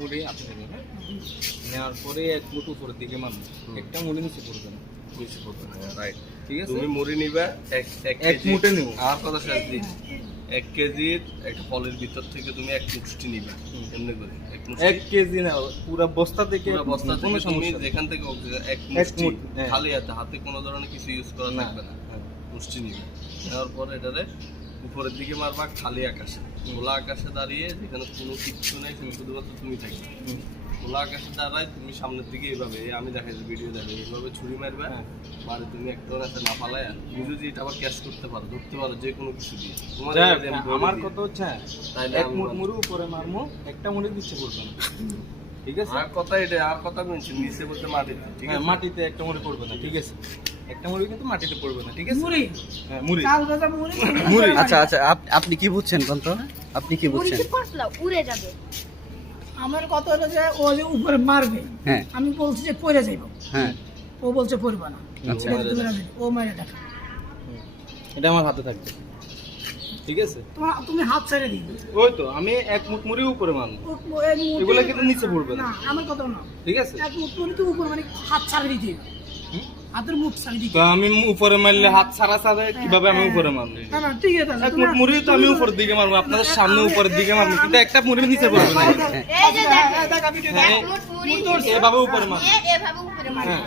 মুড়ি আপনি নেবেন, হ্যাঁ? নেওয়ার পরে এক মুঠো উপরের দিকে মারবেন, একটা মুড়ি নিচে পড়বে না, নিচে পড়বে না, রাইট। ঠিক আছে? তুমি মুড়ি নিবা এক মুঠে নিব। আর কথা শেষ দিন, 1 কেজির একটা ফলের ভিতর থেকে তুমি 1 মুষ্টি নিবা, এমনি করে 1 মুষ্টি, 1 কেজি না, পুরো বস্তা থেকে, পুরো বস্তা থেকে তুমি যেখান থেকে 1 মুষ্টি হ্যাঁ। খালি হাতে কোনো ধরনের কিছু ইউজ করা না। লাগবে না, মুষ্টি নিবে। নেওয়ার পরে এটারে উপরের দিকে মারবা খালি আকাশে, খোলা আকাশে দাঁড়িয়ে, যেখানে কোনো কিচ্ছু নেই, তুমি শুধুমাত্র তুমি থাকবে। খোলা আকাশে দাঁড়ায় তুমি সামনের দিকে এইভাবে, আমি দেখাইছি ভিডিও দেখে, এইভাবে ছুরি মারবে, মারে তুমি একটা না ফালায়, তুমি যদি এটা আবার ক্যাচ করতে পারো, ধরতে পারো যে কোনো কিছু দিয়ে, তোমার আমার কথা হচ্ছে তাইলে এক মুড়ি উপরে মারমু, একটা মুড়ি নিচে পড়বে না, ঠিক আছে? আর কথা এটা, আর কথা বলছি নিচে বলতে মাটিতে, ঠিক হ্যাঁ, আছে? মাটিতে একটা মুড়ি পড়বে না, ঠিক আছে? একটা মুড়ি কিন্তু মাটিতে পড়বে না, ঠিক আছে? মুড়ি হ্যাঁ, মুড়ি চাল ভাজা মুড়ি মুড়ি। আচ্ছা আচ্ছা, আপনি কি বুঝছেন কোন তো? আপনি কি বুঝছেন? মুড়ি পাতলা উড়ে যাবে। আমার কথা হলো যে ও যে উপরে মারবে, হ্যাঁ আমি বলছি যে পড়ে যাইব, হ্যাঁ ও বলছে পড়বে না, আচ্ছা। এটা তুমি রাজি, ও মারে দেখা, এটা আমার হাতে থাকবে, ঠিক আছে? তুমি হাত ছেড়ে দিবে, ওই তো আমি এক মুঠ মুড়ি উপরে মারবো, এগুলো কিন্তু নিচে পড়বে না, না আমার কথা না, ঠিক আছে? এক মুঠ মুড়ি তো উপরে মানে হাত ছাড়ে দিতে হবে, হাতের মুখ ছাড়ে দিতে তো আমি উপরে মারলে হাত ছাড়া ছাড়া কিভাবে আমি উপরে মারবো? না না ঠিক আছে এক মুঠ মুড়ি তো আমি উপরের দিকে মারবো, আপনাদের সামনে উপরের দিকে মারবো, কিন্তু একটা মুড়ি নিচে পড়বে না। এই যে দেখেন, হ্যাঁ, এক মুঠ মুড়ি এভাবে উপরে মারবো, এভাবে উপরে মারবে। হ্যাঁ,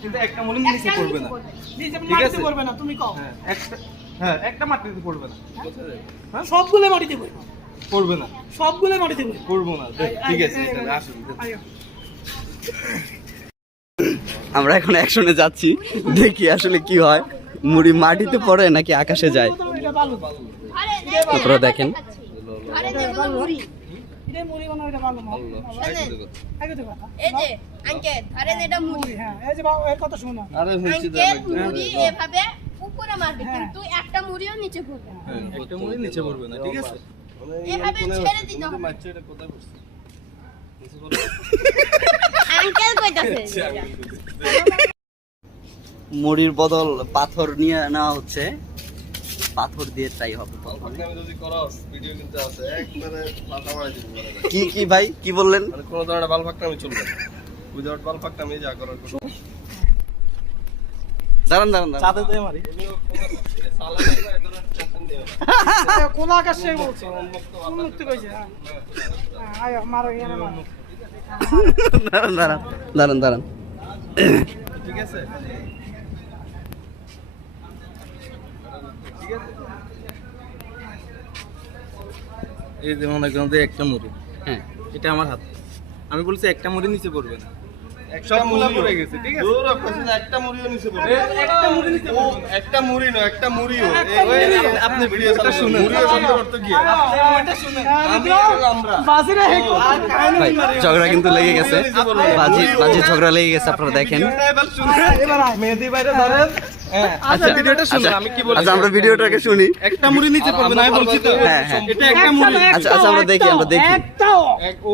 কিন্তু একটা মুড়ি নিচে পড়বে না, নিচে ঠিক মাটিতে আছে? পড়বে না, তুমি কও হ্যাঁ, একটা মাটিতে পড়বে না, সবগুলো মাটিতে পড়বে, পড়বে না, সবগুলো মাটিতে পড়বে, পড়বো না, ঠিক আছে? তাহলে আসুন। আয়ো। আমরা এখন অ্যাকশনে যাচ্ছি, দেখি আসলে কি হয়, মুড়ি মাটিতে পড়ে নাকি আকাশে যায়। এটা ভালো, আরে আপনারা দেখেন। আরে যেগুলো মুড়ি, এটা মুড়ি বানাও, এটা ভালো মাল, আগে তো কথা, এই যে আঙ্কেল, আরে এটা মুড়ি, হ্যাঁ এই যে বাবা এর কথা শোনো, আরে হচ্ছে আঙ্কেল মুড়ি এভাবে উপরে মারবে, কিন্তু একটা মুড়িও নিচে পড়বে না। একটা মুড়ি নিচে পড়বে না, ঠিক আছে? এভাবে ছেড়ে দিতে হবে। মারছে, এটা কোথায় বসছে? আঙ্কেল কইতাছে মুড়ির বদল পাথর নিয়ে নেওয়া হচ্ছে, পাথর দিয়ে ট্রাই হবে। আমি যদি করস ভিডিও কিন্তু আছে, একবারে মাথা মারা দিবি। কি কি ভাই কি বললেন? মানে কোনো ধরনের বাল ফাঁকটা আমি চলবে না, উইদাউট বাল ফাঁকটা আমি যা করার করব। দাঁড়ান দাঁড়ান দাঁড়ান। চাঁদে দিয়ে মারি, কোন আকাশে বলছে উন্মুক্ত কইছে, হ্যাঁ আয়ো মারো এখানে মারো, দাঁড়ান দাঁড়ান দাঁড়ান দাঁড়ান। ঠিক আছে? এই যে মনে করেন যে একটা মুড়ি, হ্যাঁ এটা আমার হাতে, আমি বলছি একটা মুড়ি নিচে পড়বে না, সব মুলা পড়ে গেছে, ঠিক আছে? দূর রাখছিস, একটা মুড়িও নিচে পড়বে। একটা মুড়ি নিচে ও একটা মুড়ি না, একটা মুড়িও। আপনি ভিডিও ভিডিওটা শুনুন, মুড়িও শব্দ করতে গিয়ে আমরা বাজিরে হে ভাই ঝগড়া কিন্তু লেগে গেছে, বাজি ঝগড়া লেগে গেছে, আপনারা দেখেন। এবার আয় মেহেদি ভাইরা ধরেন, হ্যাঁ, আচ্ছা ভিডিওটা শুনুন, আমি কি বলছি? আচ্ছা আমরা ভিডিওটাকে শুনি। একটা মুড়ি নিচে পড়বে না, আমি বলছি তো। হ্যাঁ, হ্যাঁ। এটা একটা মুড়ি। আচ্ছা আচ্ছা আমরা দেখি একটাও ও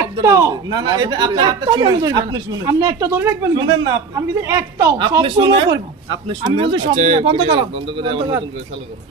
একটাও না না, এটা আপনি শুনুন, আপনি শুনুন, আপনি একটা ধরে রাখবেন, শুনেন না আপনি। আমি যদি একটাও আপনি সবগুলো শুনেন, করব, আপনি আমি শুনেন। বলছি সব বন্ধ করো, বন্ধ করে আবার নতুন করে চালু করো।